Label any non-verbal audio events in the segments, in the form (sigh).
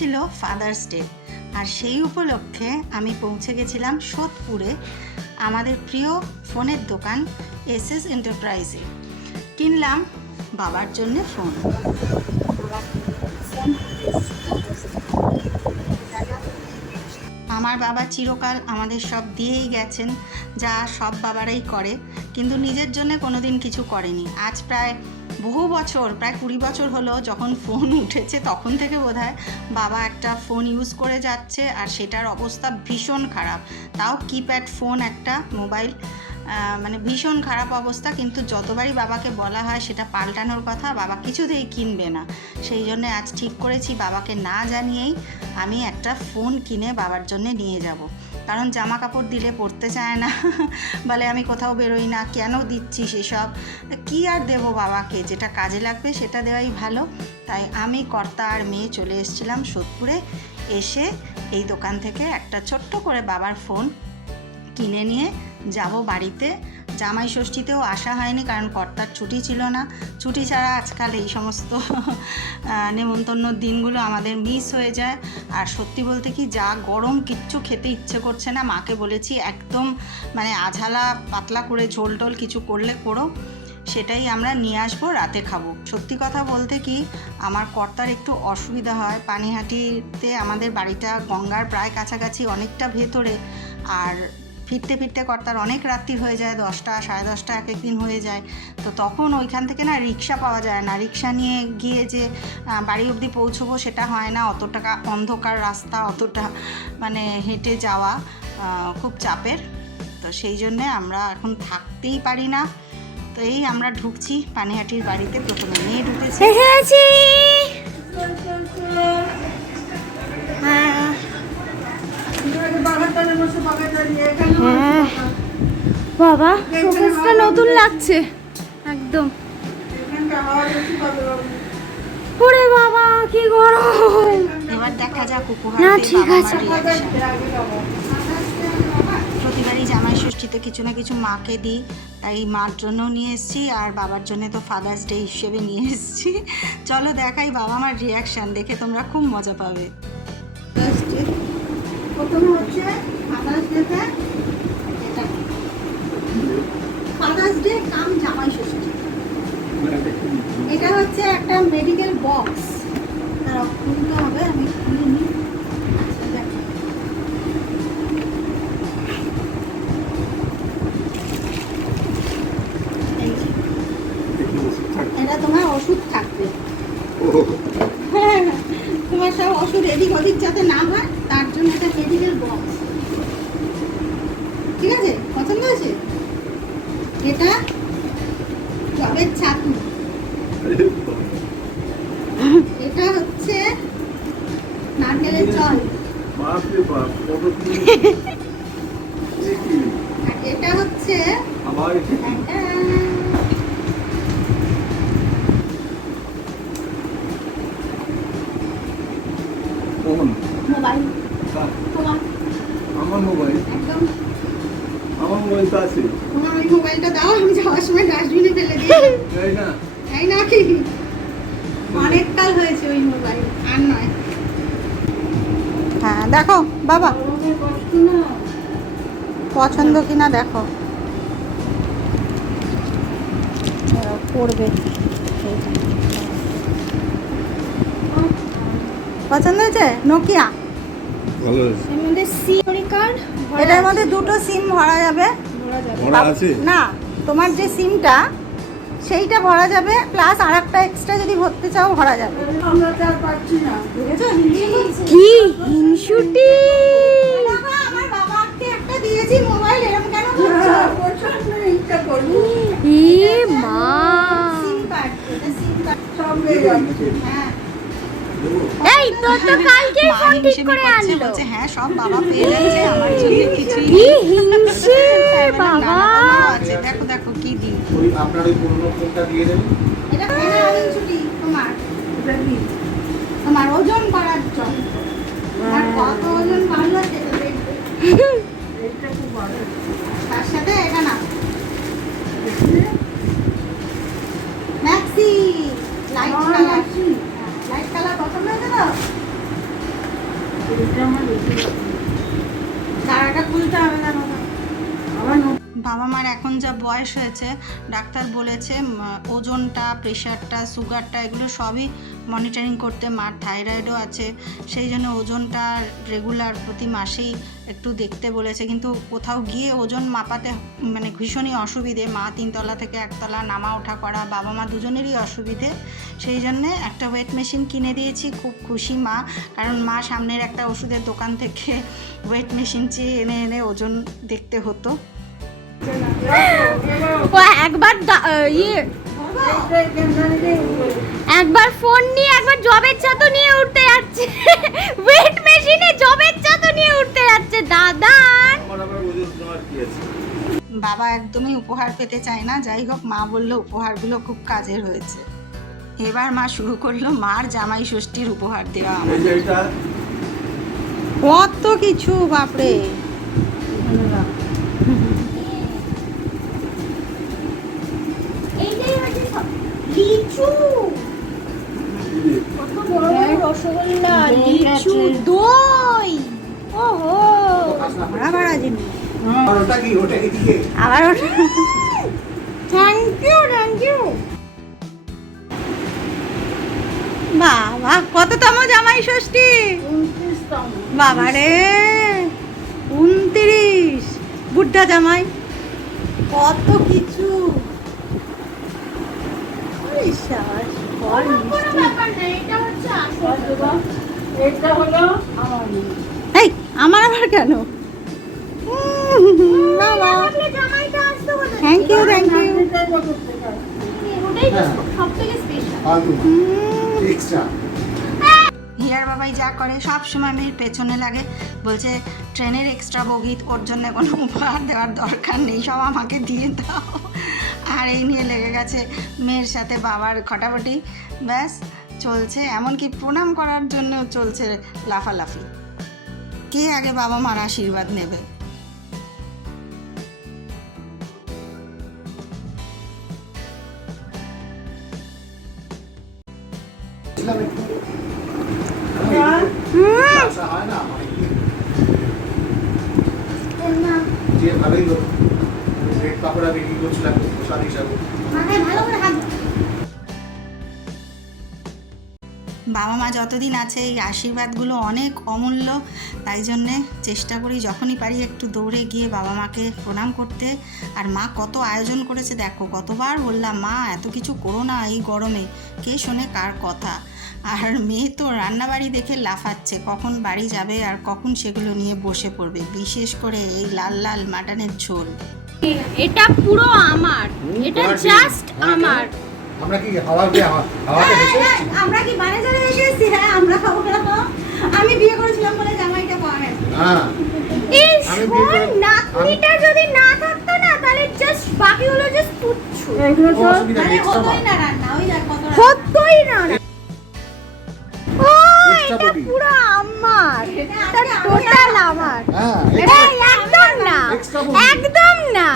ছিল father's day আর সেই উপলক্ষে আমি পৌঁছে গেছিলাম সোদপুরে, আমাদের প্রিয় ফোনের দোকান এস এস এন্টারপ্রাইজে কিনলাম বাবার জন্য ফোন। আমার বাবা চিরকাল আমাদের সব দিয়েই গেছেন, যা সব বাবারাই করে, কিন্তু নিজের জন্য কোনোদিন কিছু করেনি। আজ প্রায় বহু বছর, প্রায় কুড়ি বছর হলো যখন ফোন উঠেছে তখন থেকে বোধহয় বাবা একটা ফোন ইউজ করে যাচ্ছে আর সেটার অবস্থা ভীষণ খারাপ। তাও কিপ্যাড ফোন একটা মোবাইল মানে ভীষণ খারাপ অবস্থা কিন্তু যতবারই বাবাকে বলা হয় সেটা পাল্টানোর কথা, বাবা কিছুতেই কিনবে না। সেই জন্য আজ ঠিক করেছি বাবাকে না জানিয়েই আমি একটা ফোন কিনে বাবার জন্য নিয়ে যাব। কারণ জামা কাপড় দিলে পরতে চায় না। (laughs) বলে, আমি কোথাও বেরোই না, কেন দিচ্ছি সেসব কি আর দেব বাবাকে, যেটা কাজে লাগবে সেটা দেওয়াই ভালো। তাই আমি কর্তা আর মেয়ে চলে এসেছিলাম সোদপুরে। এসে এই দোকান থেকে একটা ছোট্ট করে বাবার ফোন কিনে নিয়ে যাব বাড়িতে। জামাই ষষ্ঠীতেও আসা হয়নি কারণ কর্তার ছুটি ছিল না। ছুটি ছাড়া আজকাল এই সমস্ত আহ, নেমন্তন্নর দিনগুলো আমাদের মিস হয়ে যায়। আর সত্যি বলতে কি যা গরম কিচ্ছু খেতে ইচ্ছে করছে না। মাকে বলেছি একদম মানে আঝালা পাতলা করে ঝোল টোল কিছু করলে করো সেটাই আমরা নিয়ে আসব রাতে খাব। সত্যি কথা বলতে কি আমার কর্তার একটু অসুবিধা হয়। পানিহাটিতে আমাদের বাড়িটা গঙ্গার প্রায় কাছাকাছি অনেকটা ভেতরে। আর ফিরতে ফিরতে কর্তার অনেক রাত্রি হয়ে যায়, দশটা, সাড়ে দশটা এক একদিন হয়ে যায়। তো তখন ওইখান থেকে না রিক্সা পাওয়া যায় না। রিক্সা নিয়ে গিয়ে যে বাড়ি অবধি পৌঁছবো সেটা হয় না। অত টাকা অন্ধকার রাস্তা, অতটা মানে হেঁটে যাওয়া খুব চাপের। তো সেই জন্যে আমরা এখন থাকতেই পারি না। তো এই আমরা ঢুকছি পানিহাটির বাড়িতে। প্রথমে নিয়ে ঢুকেছে। হ্যাঁ বাবা শোকেসটা নতুন লাগছে। একদম। ওরে বাবা কি গরম। এবার দেখা যাক উপহার না, ঠিক আছে। প্রতিবারই জামাই ষষ্ঠীতে কিছু না কিছু মাকে দিই তাই মার জন্য নিয়ে এসেছি আর বাবার জন্য তো ফাদার্স ডে হিসেবে নিয়ে এসেছি। চলো দেখাই বাবা মার রিয়াকশান দেখে তোমরা খুব মজা পাবে। প্রথমে হচ্ছে ফাদার্স ডেতে এটা। ফাদার্স ডে কাম জামাই ষষ্ঠী। এটা হচ্ছে একটা মেডিকেল বক্স তারা খুলতে হবে আমি খুলে নিই। দেখো। এটা তোমার ওষুধ থাকবে। তোমার সব ওষুধ এদিক ওদিক যাতে না হয় তার জন্য একটা মেডিকেল বক্স ঠিক আছে? পছন্দ আছে এটা জবের ছাতু। এটা হচ্ছে নারকেলের জল এটা হচ্ছে আবার এ কি? একটা ফোন মোবাইল কার? তোমার আমার মোবাইল একদম আমার মোবাইল তো আছে তোমার ওই মোবাইলটা দাও আমি যাওয়ার সময় ডাস্টবিনে ফেলে দিই তাই না তাই নাকি? অনেক কাল হয়েছে ওই মোবাইল আর নয়। হ্যাঁ দেখো বাবা। পছন্দ কিনা দেখো। পড়বে। পছন্দ হয়েছে? নোকিয়া ভালো মধ্যে এটার মধ্যে দুটো সিম ভরা যাবে। না তোমার যে সিমটা সেইটা ভরা যাবে প্লাস আর একটা এক্সট্রা যদি ভরতে চাও ভরা যাবে। কি? হিংসুটি? বাবা, আমার দিয়েছি মোবাইল এরকম কেন মা। সিম কার্ড এটা সিম কার্ড হ্যাঁ এই তোর তো কালকে ফোন ঠিক করে আনলো। হ্যাঁ সব বাবা পেয়ে যাচ্ছে আমার জন্য কিছুই কি হিংসে তাই বললাম, না, বাবা আছে, দেখো দেখো। ওই আপনার ওই পুরনো ফোনটা দিয়ে দেবেন এটা কেনা আমি ছুটি তোমার তোমার ওজন বাড়ার জন্য। আর কত ওজন বাড়লো সেটা দেখবে (laughs) তার সাথে এটা না maxi light colour light colour পছন্দ হয়েছে তো সারাটা খুলতে হবে না বাবা আবার নতুন বাবা মার এখন যা বয়স হয়েছে, ডাক্তার বলেছে ওজনটা প্রেশারটা সুগারটা এগুলো সবই মনিটরিং করতে মার থাইরয়েডও আছে। সেই জন্য ওজনটা রেগুলার প্রতি মাসেই একটু দেখতে বলেছে। কিন্তু কোথাও গিয়ে ওজন মাপাতে মানে ভীষণই অসুবিধে, মা তিনতলা থেকে একতলা নামা ওঠা করা, বাবা মা দুজনেরই অসুবিধে। সেই জন্যে একটা ওয়েট মেশিন কিনে দিয়েছি, খুব খুশি মা। কারণ মা সামনের একটা ওষুধের দোকান থেকে ওয়েট মেশিন চেয়ে এনে এনে ওজন দেখতে হতো। ও একবার ইয়ে। একবার ফোন নিয়ে একবার জবের ছাতো নিয়ে উঠতে যাচ্ছে। ওয়েট মেশিনে জবের ছাতো নিয়ে উঠতে যাচ্ছে দাদা। বাবা একদমই উপহার পেতে চায় না। যাই হোক মা বলল উপহারগুলো খুব কাজের হয়েছে। এবার মা শুরু করল মার জামাই ষষ্ঠীর উপহার দেওয়া। কত কিছু বাপরে। লিচু দই। ওহো। ওটা ওটা কি দিকে? আবার থ্যাংক ইউ থ্যাংক ইউ বাবা কততম জামাই ষষ্ঠী? বাবা রে। উনত্রিশ। বুদ্ধা জামাই। কত কিছু। ওরে এটা হলো আমার এই আমার আবার কেন? থ্যাংক ইউ থ্যাংক হিয়ার বাবাই যা করে সব সময় মেয়ের পেছনে লাগে। বলছে ট্রেনের এক্সট্রা বগি ওর জন্য কোনো উপহার দেওয়ার দরকার নেই সব আমাকে দিয়ে দাও। আর এই নিয়ে লেগে গেছে মেয়ের সাথে বাবার খটাপটি ব্যাস চলছে এমনকি প্রণাম করার জন্য চলছে লাফালাফি। কে আগে বাবা মার আশীর্বাদ নেবে? ছিলাম একটু আশা না আমার যে ভালোই হতো রেড পাকোড়া বিক্রি করছিলাম প্রসাদ হিসাবে। ভালো করে হাত বাবা মা যতদিন আছে এই আশীর্বাদগুলো অনেক অমূল্য। তাই জন্যে চেষ্টা করি যখনই পারি একটু দৌড়ে গিয়ে বাবা মাকে প্রণাম করতে। আর মা কত আয়োজন করেছে দেখো কতবার বললাম মা এত কিছু করো না এই গরমে। কে শোনে কার কথা? আর মেয়ে তো রান্নাবাড়ি দেখে লাফাচ্ছে কখন বাড়ি যাবে আর কখন সেগুলো নিয়ে বসে পড়বে বিশেষ করে এই লাল লাল মাটনের ঝোল। এটা পুরো আমার এটা জাস্ট আমার। আমরা কি হাওয়া দিয়ে হাওয়াতে ভেসে এসেছি? আমরা কি ম্যানেজারে এসে এসেছি? হ্যাঁ আমরা খাব না আমি বিয়ে করেছিলাম বলে জামাইটা পাওয়া গেছে। হ্যাঁ এই শোন নাতনিটা যদি না থাকতো না তাহলে জাস্ট বাকিগুলো জাস্ট তুচ্ছ। এগুলো তো extra মাল। না রান্না ওই দেখ কত হতই না ও Extra এটা body। পুরো আমার। টোটাল আমার। হ্যাঁ একদম না। একদম না।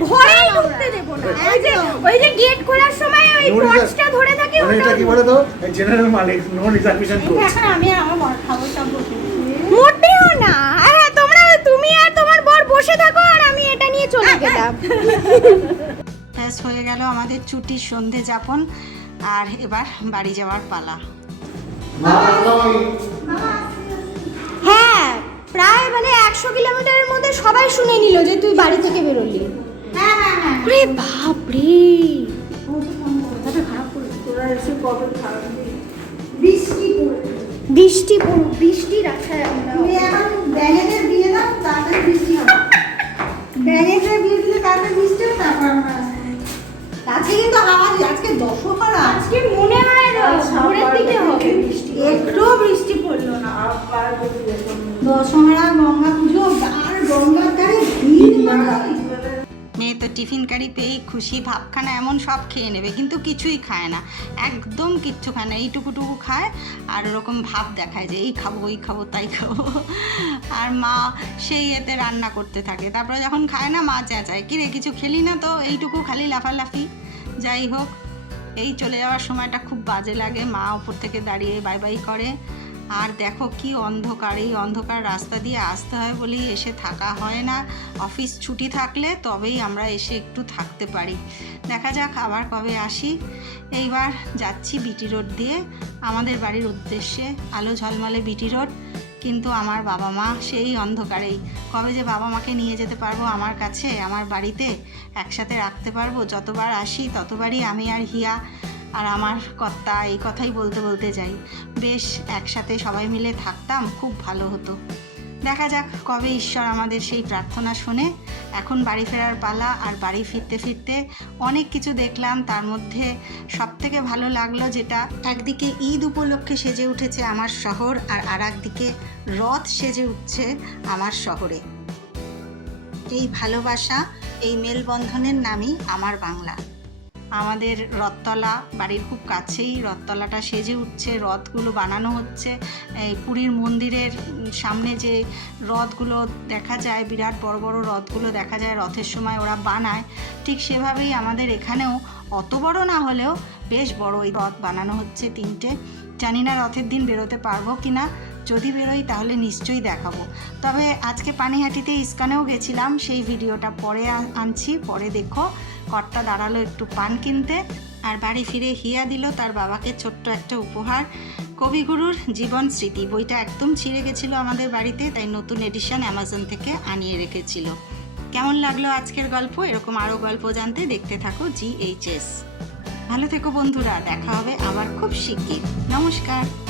ঢুকতে দেব না। ওই যে ওই যে গেট খোলার সময় ওই টর্চটা ধরে থাকে মানে এটা কি বলে তো জেনারেল মালিক নো রিজার্ভেশন এখন আমি আমার বর খাব সব বসে মোটেও না। হ্যাঁ তোমরা তুমি আর তোমার বর বসে থাকো আর আমি এটা নিয়ে চলে গেলাম। ব্যাস হয়ে গেল আমাদের ছুটির সন্ধে যাপন। আর এবার বাড়ি যাওয়ার পালা। হ্যাঁ প্রায় মানে একশো কিলোমিটারের মধ্যে সবাই শুনে নিল যে তুই বাড়ি থেকে বেরোলি। হ্যাঁ হ্যাঁ হ্যাঁ রে বাপ রে খাবি বৃষ্টি বৃষ্টি পড়ুক এখন ব্যাঙেদের বিয়ে দাও তারপরে বৃষ্টি হবে ব্যাঙেদের বিয়ে দিলে তারপরে বৃষ্টি হবে তারপর কিন্তু হাওয়া আজকে দশহরা আজকে মনে হয় না দিকে হবে বৃষ্টি। একটুও বৃষ্টি পড়ল না। আবার গঙ্গা পুজো, আর গঙ্গার ধারে ভিড় তো টিফিন পেয়েই খুশি ভাবখানা এমন সব খেয়ে নেবে, কিন্তু কিছুই খায় না। একদম কিচ্ছু খায় না, এইটুকুটুকু খায় আর ওরকম ভাব দেখায় যে, এই খাব, ওই খাব, তাই খাব। আর মা সেই এতে রান্না করতে থাকে। তারপরে যখন খায় না, মা চেঁচায় কিরে কিছু খেলি না তো? এইটুকু খালি লাফালাফি? যাই হোক, এই চলে যাওয়ার সময়টা খুব বাজে লাগে। মা ওপর থেকে দাঁড়িয়ে বাই বাই করে। আর দেখো কি অন্ধকার, এই অন্ধকার রাস্তা দিয়ে আসতে হয় বলেই এসে থাকা হয় না। অফিস ছুটি থাকলে তবেই আমরা এসে একটু থাকতে পারি। দেখা যাক আবার কবে আসি। এইবার যাচ্ছি বিটি রোড দিয়ে। আমাদের বাড়ির উদ্দেশ্যে আলো ঝলমলে বিটি রোড। কিন্তু আমার বাবা মা সেই অন্ধকারেই। কবে যে বাবা মাকে নিয়ে যেতে পারব আমার কাছে, আমার বাড়িতে একসাথে রাখতে পারব, যতবার আসি ততবারই আমি আর হিয়া আর আমার কর্তা এই কথাই বলতে বলতে যাই। বেশ, একসাথে সবাই মিলে থাকতাম, খুব ভালো হতো। দেখা যাক কবে ঈশ্বর আমাদের সেই প্রার্থনা শোনে। এখন বাড়ি ফেরার পালা আর বাড়ি ফিরতে ফিরতে অনেক কিছু দেখলাম। তার মধ্যে সব থেকে ভালো লাগল যেটা, একদিকে ঈদ উপলক্ষে সেজে উঠেছে আমার শহর আর আর একদিকে রথ সেজে উঠছে আমার শহরে। এই ভালোবাসা, এই মেলবন্ধনের নামই আমার বাংলা। আমাদের রথতলা, বাড়ির খুব কাছেই রথতলাটা সেজে উঠছে, রথগুলো বানানো হচ্ছে। এই পুরীর মন্দিরের সামনে যে রথগুলো দেখা যায়, বিরাট বড় বড় রথগুলো দেখা যায় রথের সময় ওরা বানায়, ঠিক সেভাবেই আমাদের এখানেও অত বড় না হলেও বেশ বড় ওই রথ বানানো হচ্ছে তিনটে। জানি না রথের দিন বেরোতে পারব কি না, যদি বেরোই তাহলে নিশ্চয়ই দেখাবো। তবে আজকে পানিহাটিতে ইস্কানেও গেছিলাম, সেই ভিডিওটা পরে আনছি, পরে দেখো। কর্তা দাঁড়াল একটু পান কিনতে আর বাড়ি ফিরে হিয়া দিল তার বাবাকে ছোট্ট একটা উপহার। কবিগুরুর জীবন স্মৃতি। বইটা একদম ছিঁড়ে গেছিল আমাদের বাড়িতে, তাই নতুন এডিশন অ্যামাজন থেকে আনিয়ে রেখেছিল। কেমন লাগল আজকের গল্প? এরকম আরও গল্প জানতে দেখতে থাকো জি এইচ এস ভালো থেকো বন্ধুরা, দেখা হবে আবার খুব শিগগির। নমস্কার।